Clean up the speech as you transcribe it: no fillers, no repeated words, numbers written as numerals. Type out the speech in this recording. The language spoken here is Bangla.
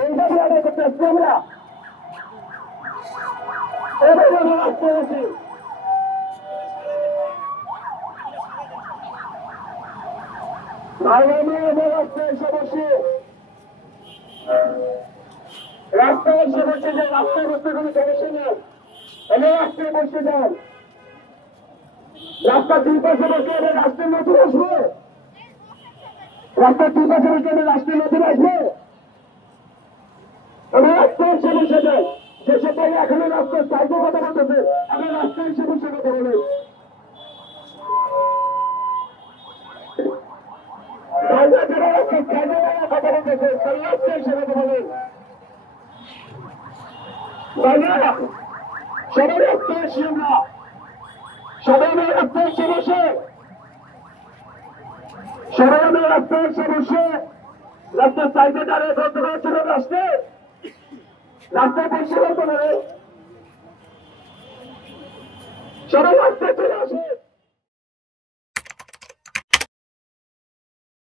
ইন্টারভিউ আদায় করতে আসছি আমরা। এবার আমরা রাস্তায় আছি। ভাই আমি আমার রাস্তায় এসে বসি। রাস্তায় এসে বসে যে রাস্তায় বসতে কোনো সমস্যা নেই। আমি রাস্তায় বসে যান। রাস্তার দুই পাশে বসে আমি রাস্তার নতুন আসবো। রাস্তার দুই পাশে বসে আমি রাস্তার নতুন আসবো। আমি রাস্তায় এসে বসে যাই। যে সেটাই এখনো রাস্তার সাইডে কথা বলতেছে, আমি রাস্তায় এসে বসে কথা বলি। কথা বলতেছে সেই রাস্তায় এসে কথা বলেন। সবাই রাস্তায় এসে আমরা সবাই রাস্তায় এসে বসে সবাই রাস্তায় এসে বসে রাস্তার সাইডে দাঁড়িয়ে বলতে পারছিল রাস্তায় রাস্তায় বসে বলতে পারে সবাই রাস্তায় চলে আসে।